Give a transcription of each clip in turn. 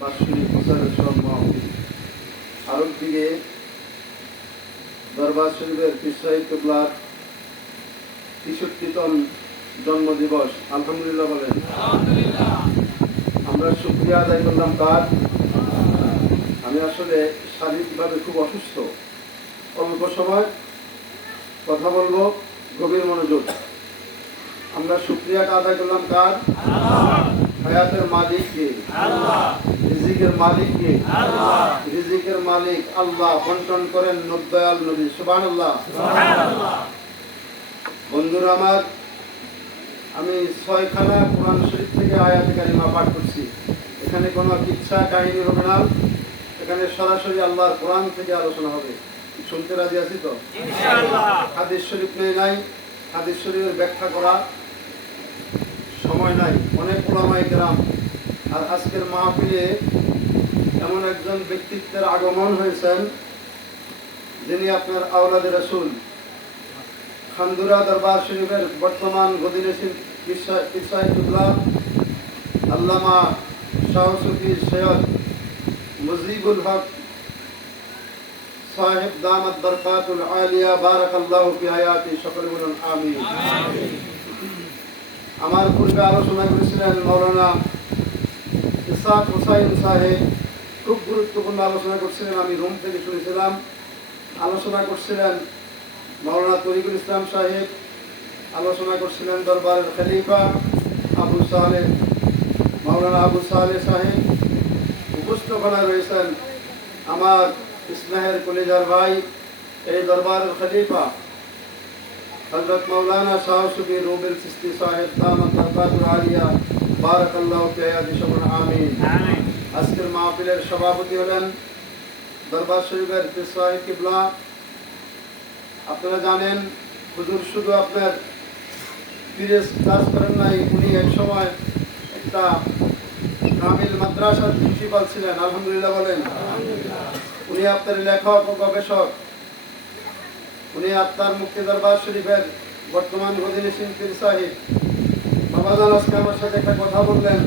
বাৎসরিক প্রচারের সব মাহফিল আরব দিকে দরবার শরীফের পীর সাহেব কিবলার ৬৩তম জন্মদিবস। আলহামদুলিল্লাহ বলেন। আমরা শুকরিয়া আদায় করলাম তার। আমি আসলে শারীরিকভাবে খুব অসুস্থ, অল্প সময় কথা বলবো, গভীর মনোযোগ। আমরা শুকরিয়াটা আদায় করলাম কার? হায়াতের মালিক কে? রিজিকের মালিক কে? রিজিকের মালিক আল্লাহ। বন্টন করেন নব্দয়াল নবী। সুবহানাল্লাহ। বন্ধুরা আমার, আমি 6খানা কোরআন শরীফ থেকে আয়াতে কারিমা পাঠ করছি। এখানে কোনো কিচ্ছা কাহিনী হবে না, এখানে সরাসরি আল্লাহর কোরআন থেকে আলোচনা হবে। শুনতে রাজি আছি তো? ইনশাআল্লাহ। হাদিস শরীফ নাই, হাদিস শরীফের ব্যাখ্যা করা সময় নাই, অনেক উলামায়ে কেরাম। আর আজকের মাহফিলে এমন একজন ব্যক্তিত্বের আগমন হয়েছেন যিনি আপনার আওলাদে রাসূল, খানদুরা দরবার শরীফের বর্তমান গদিনেশীন পীর সাহেব কিবলা আল্লামা শাহ সুফি সৈয়দ মুজিবুল হক সাহেব দামাত বরকাতুল আলিয়া বারাকাল্লাহু ফি হায়াতি। সকলে বলুন আমিন। আমার পূর্বে আলোচনা করেছিলেন মাওলানা ইসহাক হোসাইন সাহেব, খুব গুরুত্বপূর্ণ আলোচনা করছিলেন। আমি রুম থেকে শুনেছিলাম। আলোচনা করছিলেন মাওলানা তরিকুল ইসলাম সাহেব, আলোচনা করছিলেন দরবারের খলিফা আবু সালেহ, মাওলানা আবু সালেহ সাহেব। উপস্থাপনা রয়েছেন আমার স্নেহের কলিজার ভাই, এই দরবারের খলিফা হযরত মাওলানা শাহ সুফি রুবেল চিশতি সাহেব দামাত বরকাতুল আলিয়া বারাকাল্লাহু ফি হায়াতি। সকলে আমিন। আজকের মাহফিলের সভাপতি হলেন দরবার শরীফের পীর সাহেব কিবলা। আপনারা জানেন হুজুর শুধু আপনার পীরের কাজ করেন নাই, উনি এক সময় একটা কামিল মাদ্রাসার প্রিন্সিপাল ছিলেন। আলহামদুলিল্লাহ বলেন। উনি আপনার লেখক ও গবেষক। উনি আপনার মুক্তি দরবার শরীফের বর্তমান গদিনেশীন পীর সাহেব। বাবাজান আজকে আমার সাথে একটা কথা বললেন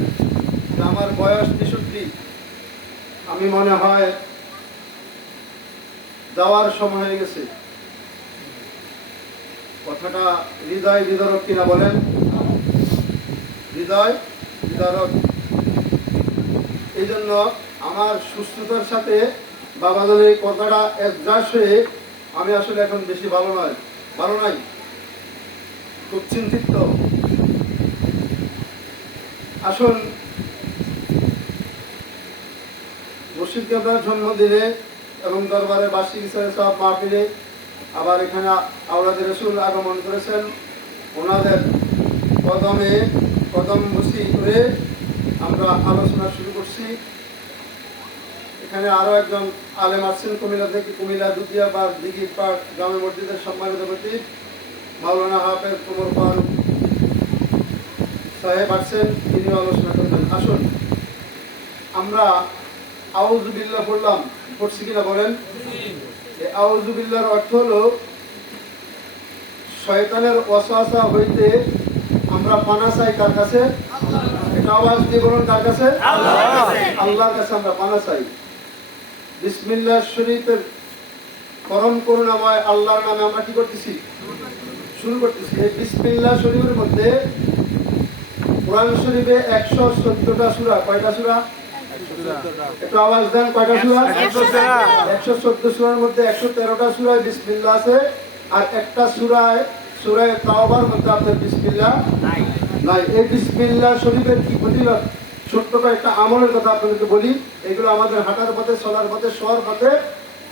যে আমার বয়স ৬৩, আমি মনে হয় যাওয়ার সময় হয়ে গেছে। কথাটা হৃদয় বিদারক কিনা বলেন? হৃদয় বিদারক। এই জন্য আমার সুস্থতার সাথে বাবাজানের এই কথাটা অ্যাডজাস্ট হয়ে আমি আসলে এখন বেশি ভালো নাই, খুব চিন্তিত। আসুন, মুর্শিদ কেবলার জন্মদিনে এবং দরবারে বার্ষিক হিসাবে সব মাহফিলে আবার এখানে আওলাদে রাসূল আগমন করেছেন। ওনাদের কদমে কদম বসি করে আমরা আলোচনা শুরু করছি। এখানে আরো একজন আলেম আছেন কুমিল্লা থেকে, কুমিল্লা দুতিয়া বা দিঘির পাড় জামে মসজিদের সম্মানিত ব্যক্তি মাওলানা হাফেজ ওমর ফারুক সাহেব আছেন, তিনিও আলোচনা করবেন। আসুন, আমরা আউযু বিল্লাহ পড়ছি কিনা বলেন? এই আউযু বিল্লাহর অর্থ হলো শয়তানের ওয়াসওয়াসা হইতে আমরা পানা চাই। কার কাছে? এটা আওয়াজ দিয়ে বলুন, কার কাছে? আল্লাহর কাছে আমরা পানা চাই। বিসমিল্লাহ শরীফের পরম করুণাময় আল্লাহর নামে আমরা কি করতেছি? শুরু করতেছি। এই বিসমিল্লাহ শরীফের মধ্যে কোরআন শরীফে ১১৪টা সূরা। কয়টা সূরা? একটু আওয়াজ দেন, কয়টা সূরা? ১১৪ সূরার মধ্যে ১১৩টা সূরায় বিসমিল্লাহ আছে, আর একটা সূরা তাওবার মধ্যে আপনার বিসমিল্লাহ নাই। এই বিসমিল্লাহ শরীফের কি ফজিলত, ছোট্ট একটা আমলের কথা আপনাদেরকে বলি। এগুলো আমাদের হাঁটার পথে, চলার পথে, শোয়ার পথে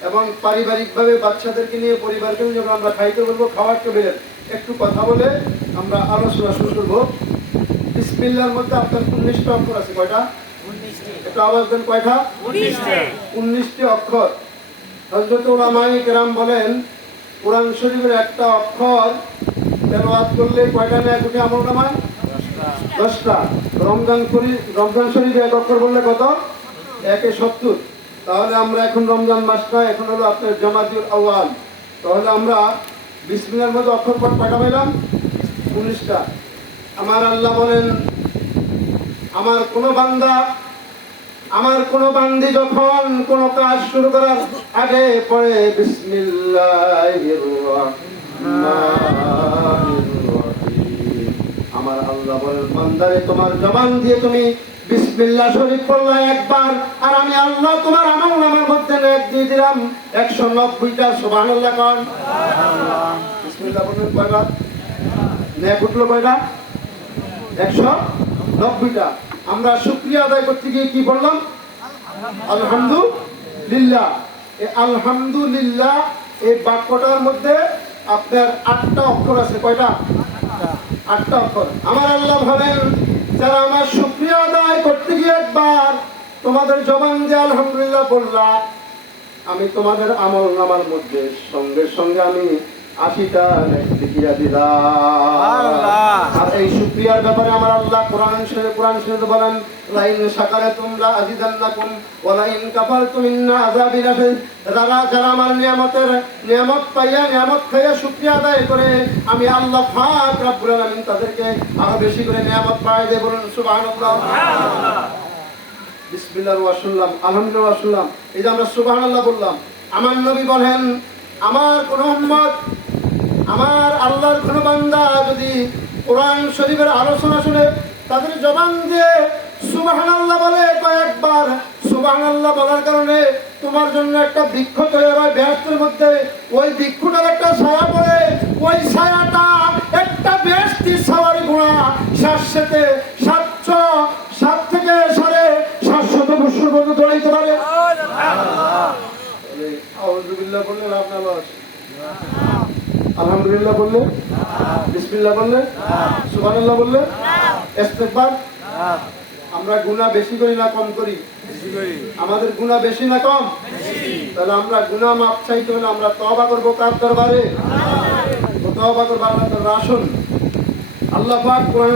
এবং পারিবারিকভাবে বাচ্চাদেরকে নিয়ে, পরিবারকে নিয়ে যখন আমরা খাইতে বলবো, খাওয়ার টেবিলের একটু কথা বলে আমরা আলোচনা শুরু করবো। বিসমিল্লাহর মধ্যে আপনার 19টা অক্ষর আছে। কয়টা? একটু আওয়াজ দেন, কয়টা? 19টি অক্ষর। হযরত উলামায়ে কেরাম বলেন কোরআন শরীফের একটা অক্ষর তেলাওয়াত করলে কয়টা নেয় উঠে আমল নামায়? 10টা। রমজান শরীফে এক অক্ষর বললে কত? 1/70। তাহলে আমরা এখন রমজান মাসটা এখন হলো আপনার জামাতুল আউয়াল। তাহলে আমরা বিসমিল্লাহর মধ্যে অক্ষর কয়টা পেলাম? 19টা। আমার আল্লাহ বলেন, আমার কোন বান্দা আমার কোন বান্দি যখন কোন কাজ শুরু করার আগে পড়ে বিসমিল্লাহির রহমানির রহিম, আমার আল্লাহ বলেন বান্দারে তোমার জবান দিয়ে তুমি বিসমিল্লাহ শরীফ পড়লা একবার, আর আমি আল্লাহ তোমার আমলনামার মধ্যে নেক দিয়ে দিলাম 190টা। সুবহানাল্লাহ কোন বিসমিল্লাহ বললেন কয়বার নেক উঠলো? কয়টা? 190টা। আমরা শুকরিয়া আদায় করতে গিয়ে কি বললাম? আলহামদুলিল্লাহ। এই আলহামদুলিল্লাহ এই বাক্যটার মধ্যে আপনার 8টা অক্ষর আছে। কয়টা? 8টা অক্ষর। আমার আল্লাহ ভাবেন যারা আমার শুকরিয়া আদায় করতে গিয়ে একবার তোমাদের জবান দিয়ে আলহামদুলিল্লাহ বললা, আমি তোমাদের আমলনামার মধ্যে সঙ্গে সঙ্গে আমি 80টা নেক লিখিয়া দিলাম। আর এই শুকরিয়ার ব্যাপারে আমার আল্লাহ কোরআন শরীফে বলেন লাইন শাকারাতুম লা আযিদান্নাকুম ওয়া লাইন কাফারতুম ইন্না আযাবি লাশাদীদ। যারা আমার নিয়ামত পাইয়া নিয়ামত খাইয়া শুকরিয়া আদায় করে আমি আল্লাহ পাক রব্বুল আলামিন তাদেরকে আরো বেশি করে নিয়ামত পাই দেব। বলুন সুবহানাল্লাহ। বিসমিল্লাহ ওয়া সাল্লাম আলহামদুলিল্লাহ ওয়া সাল্লাম। এই যে আমরা সুবহানাল্লাহ বললাম, আমার নবী বলেন আমার কোন উম্মত, আমার আল্লাহর কোন বান্দা যদি কোরআন শরীফের আলোচনা শুনে তাদের জবান দিয়ে সুবহানাল্লাহ বলে কয়েকবার, সুবহানাল্লাহ বলার কারণে তোমার জন্য একটা বৃক্ষ তৈরি হয় বেহেশতের মধ্যে, ওই বৃক্ষটার একটা ছায়া পড়ে, ওই ছায়াটা একটা বেহেশতি ছায়ার গুণা 7 থেকে 750 বছর পর্যন্ত দৌড়াইতে পারে। আউযুবিল্লাহ বললে লাভ না লস? আলহামদুলিল্লাহ বললে, বিসমিল্লাহ বললে, সুবহানাল্লাহ বললে, ইস্তেগফার। আমরা গুনাহ বেশি করি না কম করি? আমাদের গুনাহ বেশি না কম? তাহলে আমরা গুনাহ মাপ চাইতে হলে আমরা তওবা করব কার দরবারে? তওবা করব আল্লাহর দরবারে। আসুন আল্লাহ পাক কোরআন